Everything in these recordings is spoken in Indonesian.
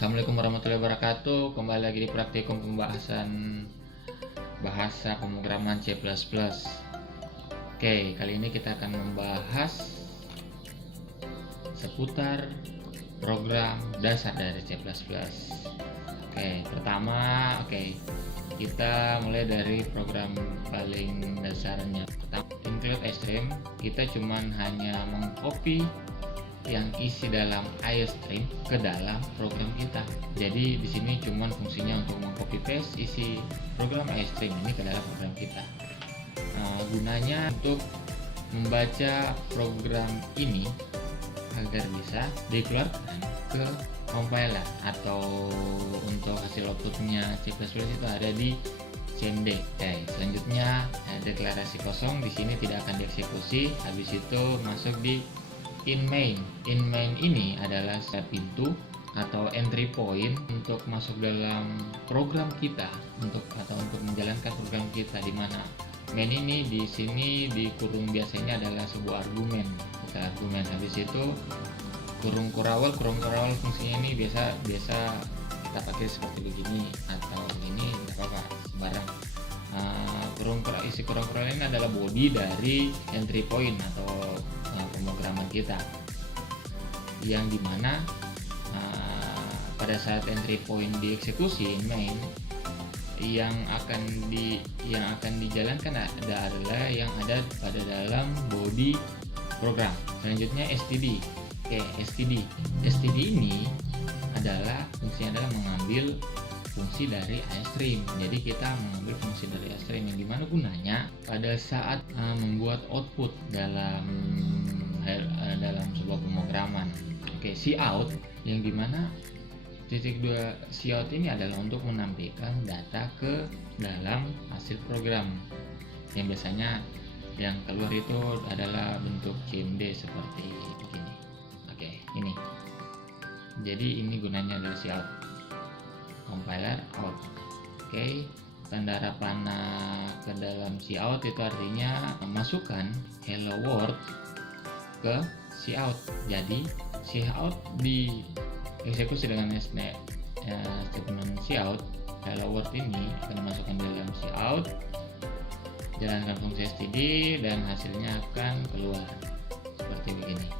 Assalamualaikum warahmatullahi wabarakatuh. Kembali lagi di praktikum pembahasan bahasa pemrograman C++. Oke, kali ini kita akan membahas seputar program dasar dari C++. Pertama, kita mulai dari program paling dasarnya. Pertama, include iStream. Kita cuman hanya mengcopy yang isi dalam iStream ke dalam program kita. Jadi di sini cuma fungsinya untuk mengcopy paste isi program iStream ini ke dalam program kita. Gunanya untuk membaca program ini agar bisa dikeluarkan ke compiler atau untuk hasil outputnya C++ itu ada di CMD. Selanjutnya deklarasi kosong di sini tidak akan dieksekusi. Habis itu masuk di in main. In main ini adalah pintu atau entry point untuk masuk dalam program kita untuk menjalankan program kita, di mana main ini di sini di kurung biasanya adalah sebuah argumen. Habis itu kurung kurawal fungsinya ini biasa kita pakai seperti begini atau ini tidak apa-apa, sembarang. Isi kurung ini adalah body dari entry point atau pemrograman kita, yang dimana pada saat entry point dieksekusi main, yang akan dijalankan adalah yang ada pada dalam body program. Selanjutnya std. std ini adalah fungsinya adalah mengambil fungsi dari iStream. Jadi kita mengambil fungsi dari iStream yang dimana gunanya pada saat membuat output dalam sebuah pemrograman. Cout, yang dimana titik 2 cout ini adalah untuk menampilkan data ke dalam hasil program, yang biasanya yang keluar itu adalah bentuk CMD seperti begini. Ini. Jadi ini gunanya adalah cout. Compiler out. Tanda harapan panah ke dalam cout itu artinya masukkan hello world ke cout. Jadi cout dieksekusi dengan statement cout. Hello world ini akan dimasukkan dalam cout, jalankan fungsi std dan hasilnya akan keluar seperti begini.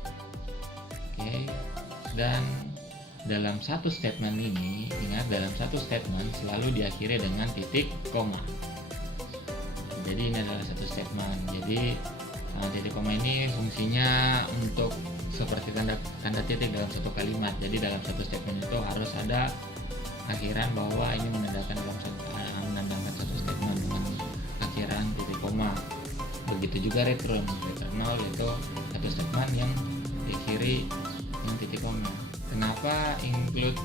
Dan dalam satu statement ini, ingat, dalam satu statement selalu diakhiri dengan titik koma. Jadi ini adalah satu statement. Jadi titik koma ini fungsinya untuk seperti tanda titik dalam satu kalimat. Jadi dalam satu statement itu harus ada akhiran bahwa ini menandakan satu statement dengan akhiran titik koma. Begitu juga returnal itu satu statement yang diakhiri dengan titik koma. Kenapa include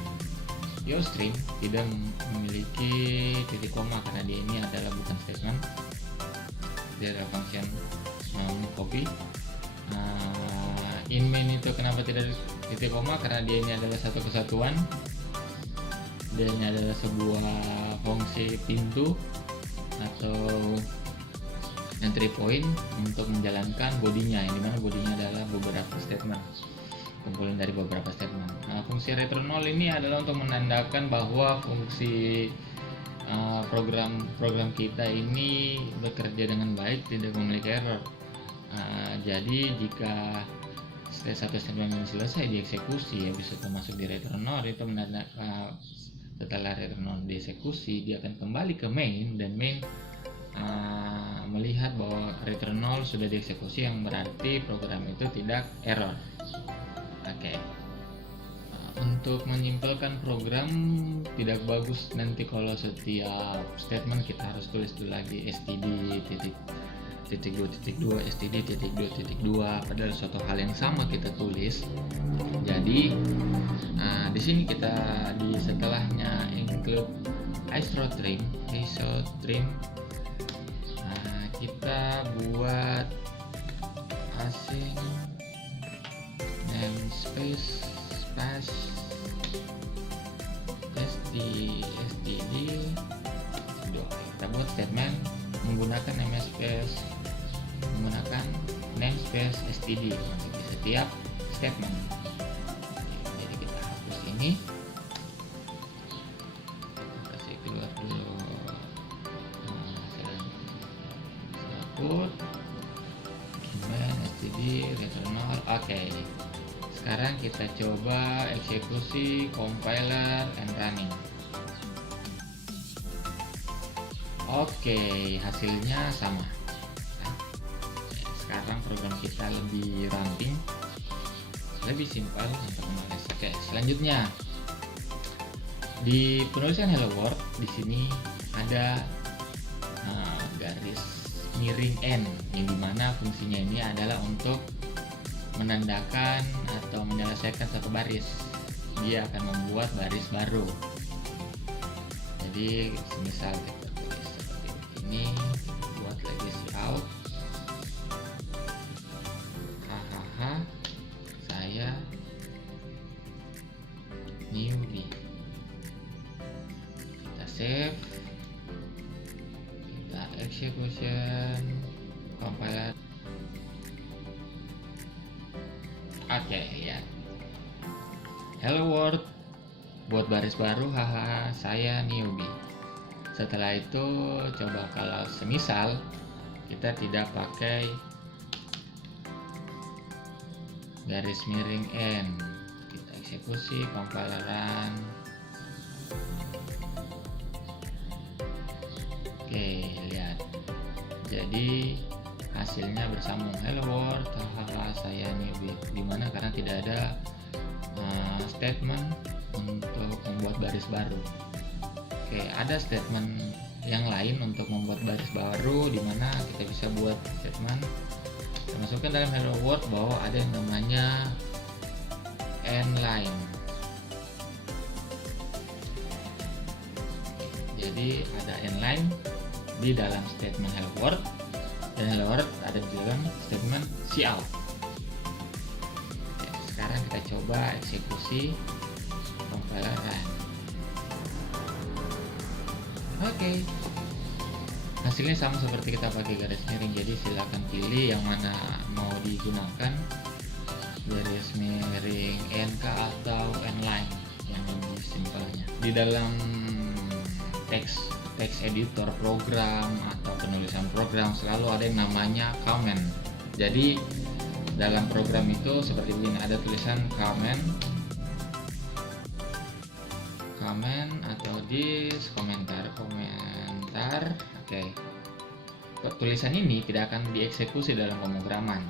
iStream tidak memiliki titik koma? Karena dia ini adalah bukan statement, dia adalah function copy. In main itu kenapa tidak titik koma? Karena dia ini adalah satu kesatuan. Dia ini adalah sebuah fungsi pintu atau entry point untuk menjalankan bodinya, yang dimana bodinya adalah beberapa statement, kumpulan dari beberapa statement. Fungsi returnal ini adalah untuk menandakan bahwa fungsi program kita ini bekerja dengan baik, tidak memiliki error. Jadi jika satu statement ini selesai dieksekusi, habis itu masuk di returnal, itu menandakan setelah returnal dieksekusi dia akan kembali ke main, dan main melihat bahwa returnal sudah dieksekusi, yang berarti program itu tidak error. Untuk menyimpulkan program tidak bagus nanti kalau setiap statement kita harus tulis dulu lagi std titik 2 std titik 2 padahal suatu hal yang sama kita tulis. Jadi di sini kita di setelahnya include iStream kita buat asing namespace std kita buat statement menggunakan namespace std di setiap statement. Jadi kita hapus ini. kita coba eksekusi, compiler, and running. Oke, hasilnya sama. Sekarang program kita lebih ramping, lebih simpel untuk menulis. Oke, selanjutnya di penulisan hello world di sini ada garis miring n, yang dimana fungsinya ini adalah untuk menandakan atau menyelesaikan satu baris. Dia akan membuat baris baru. Jadi misal kita tulis seperti ini, buat legacy out, hahaha saya newbie. Kita save, kita execution, compiler. Oke, ya. Hello world, buat baris baru, haha saya newbie. Setelah itu coba kalau semisal kita tidak pakai garis miring n, kita eksekusi, compileran. Oke, lihat, jadi hasilnya bersambung. Hello world, hahaha saya newbie. Dimana karena tidak ada statement untuk membuat baris baru. Oke, ada statement yang lain untuk membuat baris baru, dimana kita bisa buat statement kita masukkan dalam hello world bahwa ada yang namanya end line. Jadi ada end line di dalam statement hello world, dan hello world ada di dalam statement cout. Oke, sekarang kita coba eksekusi, compiler run. Oke, hasilnya sama seperti kita pakai garis miring. Jadi silakan pilih yang mana mau digunakan, garis miring NK atau N-line yang lebih simpelnya. Di dalam teks editor program atau penulisan program selalu ada yang namanya comment. Jadi dalam program itu seperti begini, ada tulisan comment atau this komentar. Oke. Tulisan ini tidak akan dieksekusi dalam pemrograman.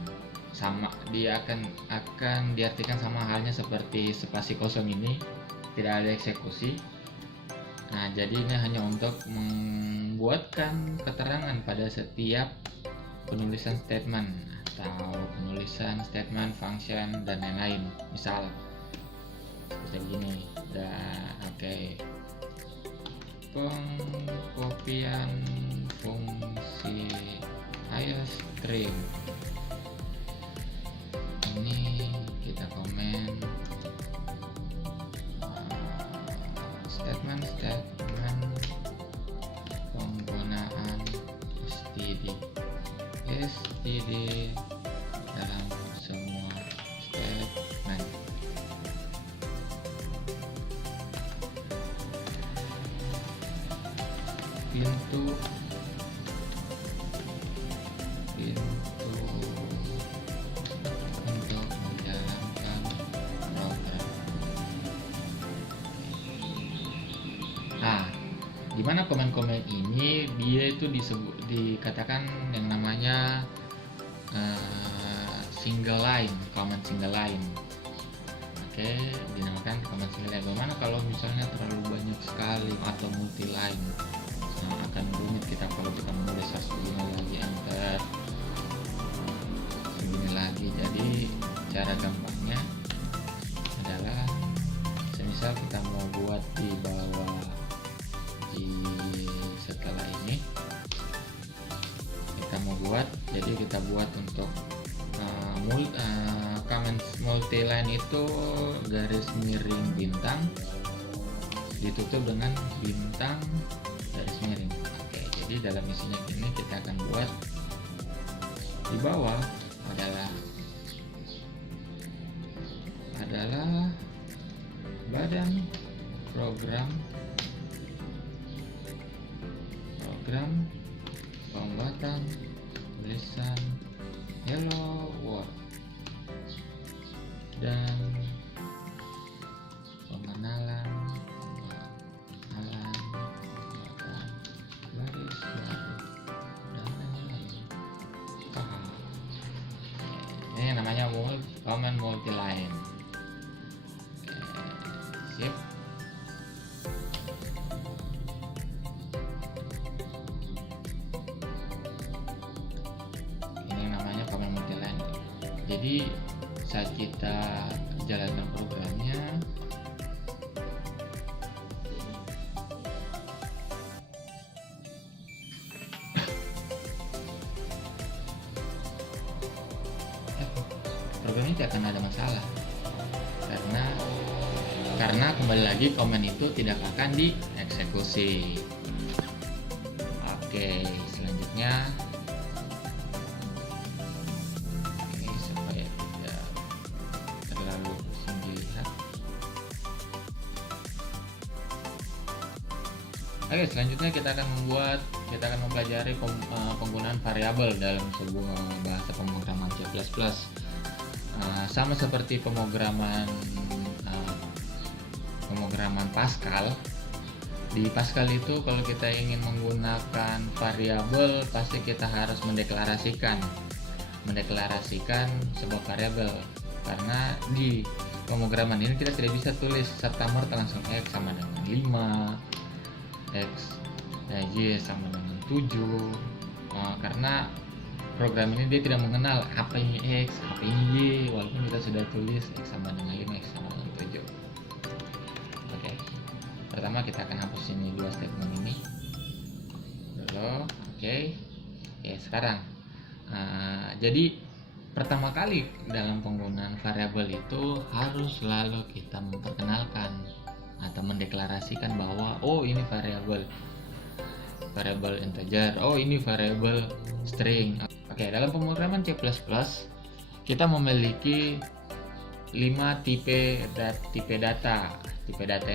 Sama, dia akan diartikan sama halnya seperti spasi kosong ini, tidak ada eksekusi. Nah, jadi ini hanya untuk membuatkan keterangan pada setiap penulisan statement atau penulisan statement, function, dan lain-lain. Misal seperti begini. Oke. Pengkopian fungsi iostream. Ini kita komen statement penggunaan std dalam semua statement. Pintu untuk menjalankan program. Nah, dimana komen-komen ini dia itu dikatakan yang namanya single line, comment single line. Oke, dinamakan comment single line. Bagaimana kalau misalnya terlalu banyak sekali atau multi line? Nah, akan rumit kita kalau kita menulis begini lagi, enter begini lagi. Jadi cara gampangnya adalah semisal kita mau buat di bawah, setelah ini kita mau buat, jadi kita buat untuk comment multiline itu garis miring bintang ditutup dengan bintang garis miring. Oke, jadi dalam isinya ini kita akan buat di bawah adalah badan program pembuatan tulisan hello world dan sip. Ini namanya komen multiline. Jadi saat kita jalankan programnya, program ini tidak akan ada masalah karena kembali lagi komen itu tidak akan dieksekusi. Oke, selanjutnya supaya tidak terlalu pusing dilihat. Oke, selanjutnya kita akan mempelajari penggunaan variabel dalam sebuah bahasa pemrograman C++. Sama seperti pemrograman Pascal. Di Pascal itu kalau kita ingin menggunakan variabel, pasti kita harus mendeklarasikan sebuah variabel, karena di pemrograman ini kita tidak bisa tulis serta merta langsung X sama dengan 5, X dan Y sama dengan 7, karena program ini dia tidak mengenal apa ini X, apa ini Y, walaupun kita sudah tulis X sama dengan 5, X sama dengan 7. Oke, pertama kita akan hapus ini dua statement ini dulu. Oke, sekarang jadi pertama kali dalam penggunaan variabel itu harus selalu kita memperkenalkan atau mendeklarasikan bahwa ini variabel integer, ini variabel string. Oke, dalam pemrograman C++ kita memiliki 5 tipe data. Tipe data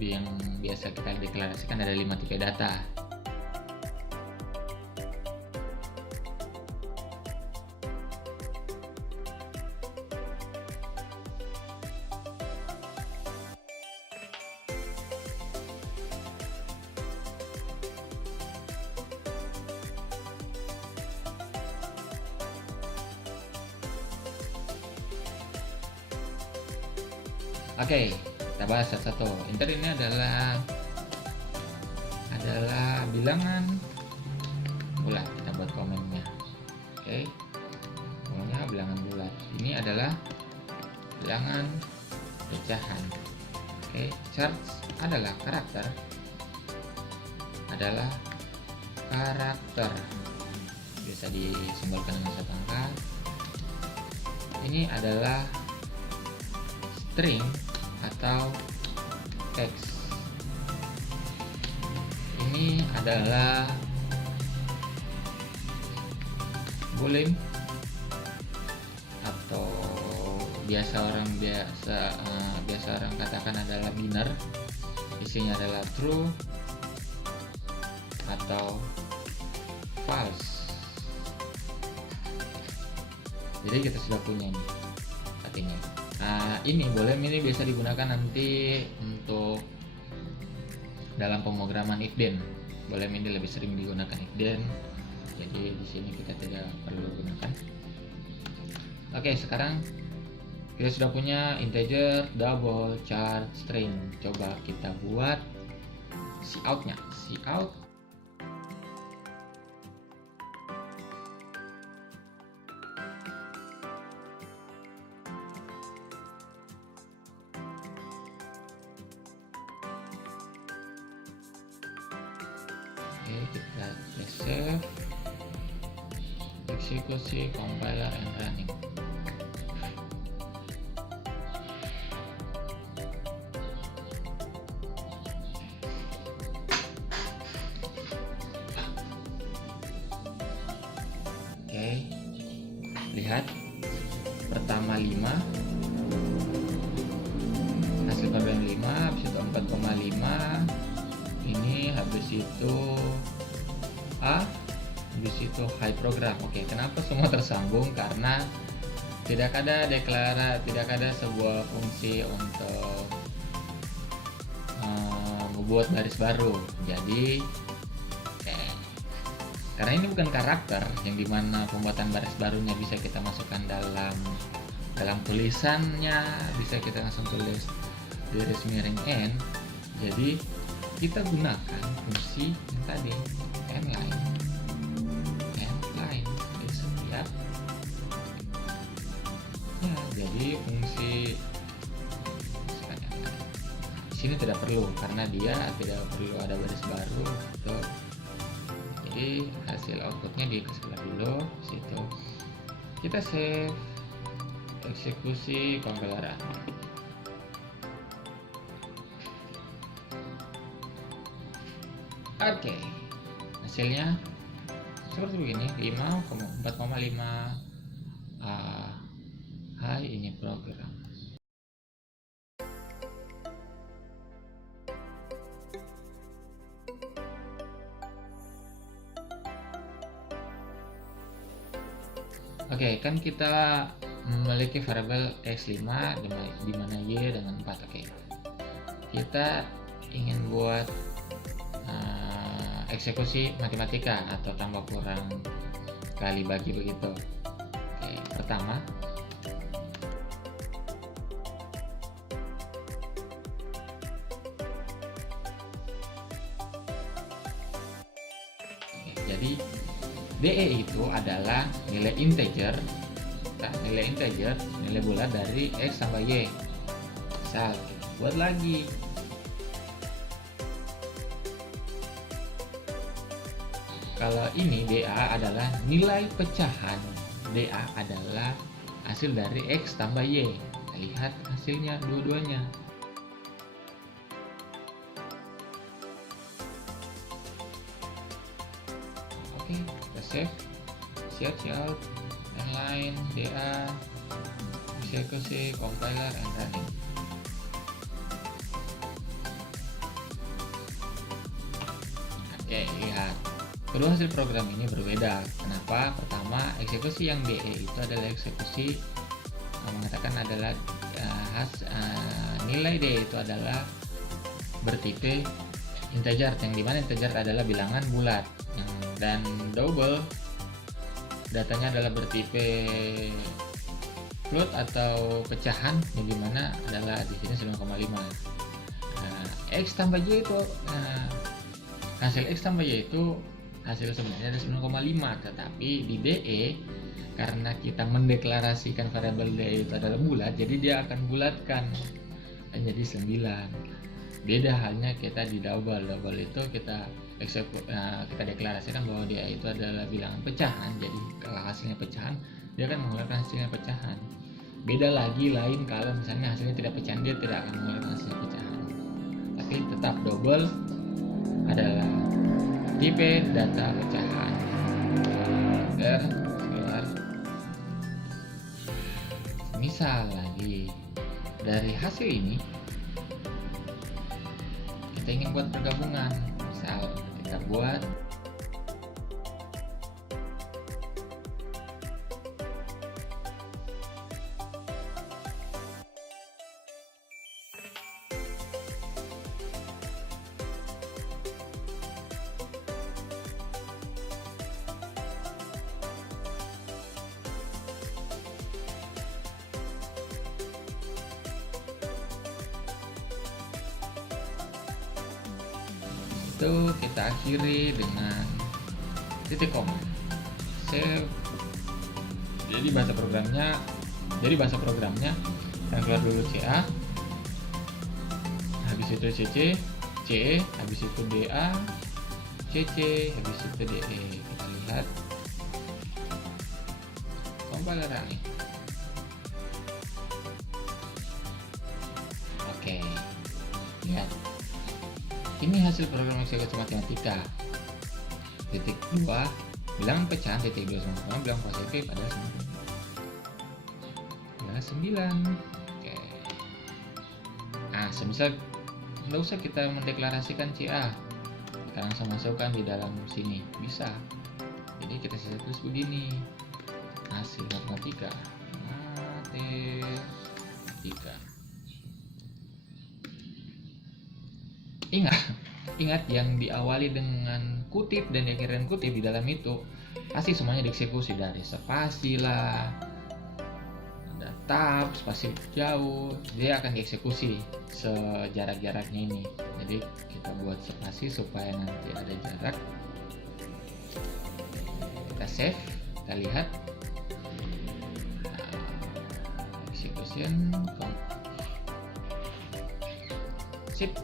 yang biasa kita deklarasikan ada 5 tipe data. Oke, kita bahas satu-satu. Inter ini adalah bilangan bulat. Kita buat komennya. Oke, komennya bilangan bulat. Ini adalah bilangan pecahan. Oke, charge adalah karakter. Bisa disimbolkan dengan satu angka. Ini adalah string atau X. Ini adalah boolean atau biasa orang katakan adalah biner. Isinya adalah true atau false. Jadi kita sudah punya ini saat ini. Ini bisa digunakan nanti untuk dalam pemrograman if then. Boolean ini lebih sering digunakan if then. Jadi di sini kita tidak perlu gunakan. Oke, sekarang kita sudah punya integer, double, char, string. Coba kita buat cout-nya. Cout kita save, eksekusi, compiler, and running. Oke, lihat pertama 5, hasil program 5, habis itu 4,5, ini habis itu habis itu high program. Oke, kenapa semua tersambung? Karena tidak ada sebuah fungsi untuk membuat baris baru. Jadi karena ini bukan karakter yang dimana pembuatan baris barunya bisa kita masukkan dalam tulisannya, bisa kita langsung tulis garis miring n, jadi kita gunakan fungsi yang tadi nline di setiap ya. Jadi fungsi sini tidak perlu karena dia tidak perlu ada baris baru gitu. Jadi hasil outputnya di sebelah dulu situ. Kita save, eksekusi pembelajaran. Oke, hasilnya seperti begini, 4,5. Hai, ini program. Oke, kan kita memiliki variabel x5 di mana y dengan 4. Oke, kita ingin buat eksekusi matematika atau tambah kurang kali bagi begitu. Oke, pertama jadi DE itu adalah nilai integer, nilai bulat dari X tambah Y. Misal, buat lagi. Kalau ini DA adalah nilai pecahan. DA adalah hasil dari X tambah Y. Kita lihat hasilnya dua-duanya. Oke, kita save, cout, nline, DA, eksekusi, compiler, and running. Oke, lihat. Kedua hasil program ini berbeda. Kenapa? Pertama, eksekusi yang DE itu adalah eksekusi mengatakan adalah nilai DE itu adalah bertipe integer, yang dimana integer adalah bilangan bulat, dan double datanya adalah bertipe float atau pecahan, yang dimana adalah di sini 9,5. X tambah Y itu hasil X tambah Y itu hasil sebenarnya ada 9,5, tetapi di DE karena kita mendeklarasikan variabel DE itu adalah bulat, jadi dia akan bulatkan menjadi 9. Beda halnya kita di double itu kita deklarasikan bahwa dia itu adalah bilangan pecahan. Jadi kalau hasilnya pecahan, dia akan mengeluarkan hasilnya pecahan. Beda lagi lain kalau misalnya hasilnya tidak pecahan, dia tidak akan mengeluarkan hasilnya pecahan. Tapi tetap double adalah tipe data pecahan. Misal lagi dari hasil ini kita ingin buat pergabungan. Misal kita buat itu kita akhiri dengan titik koma. Save. Jadi bahasa programnya kita keluar dulu CA, habis itu CC, CE, habis itu DA, CC, habis itu DE. Kita lihat compiler nih. Oke, lihat. Ini hasil program eksekusi matematika. Titik 2 bilangan pecahan, titik 2 sama bilangan positif adalah 9. Oke. Nah, semisal nggak usah kita mendeklarasikan CA, kita langsung masukkan di dalam sini, bisa. Jadi kita bisa tulis begini, hasil matematika. Ingat yang diawali dengan kutip dan diakhirkan kutip di dalam itu pasti semuanya dieksekusi, dari spasi lah, ada tetap, spasi jauh, dia akan dieksekusi sejarak-jaraknya ini. Jadi kita buat spasi supaya nanti ada jarak. Kita save, kita lihat execution, sip.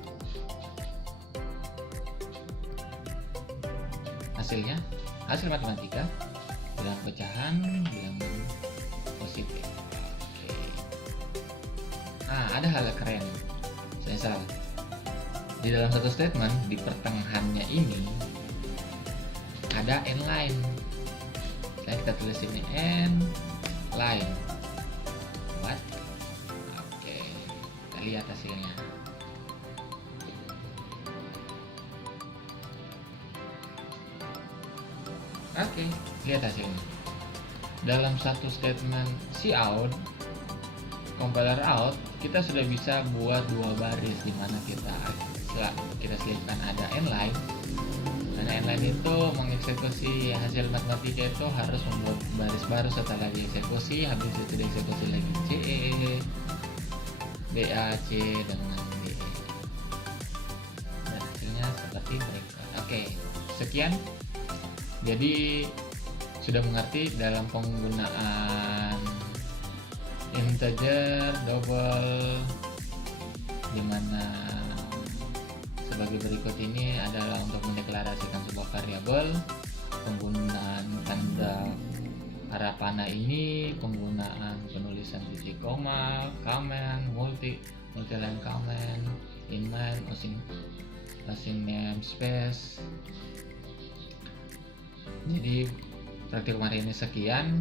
Hasilnya, hasil matematika bilang pecahan, bilang positif. Oke. Ada hal keren, saya salah. Di dalam satu statement, di pertengahannya ini ada n line. Kita tulis ini n line. What? Oke, kita lihat hasilnya. Oke, lihat hasilnya. Dalam satu statement cout, compiler out, kita sudah bisa buat dua baris di mana kita selipkan ada n line. Karena n line itu mengeksekusi hasil matematika itu harus membuat baris baru setelah dieksekusi, habis itu dieksekusi lagi CE, BAC dengan DE. Dan hasilnya seperti berikut. Oke, sekian. Jadi sudah mengerti dalam penggunaan integer, double, dimana sebagai berikut ini adalah untuk mendeklarasikan sebuah variabel, penggunaan tanda arah panah ini, penggunaan penulisan titik koma, comment, multi-line comment, inline, passing namespace. Jadi praktik kemarin ini sekian.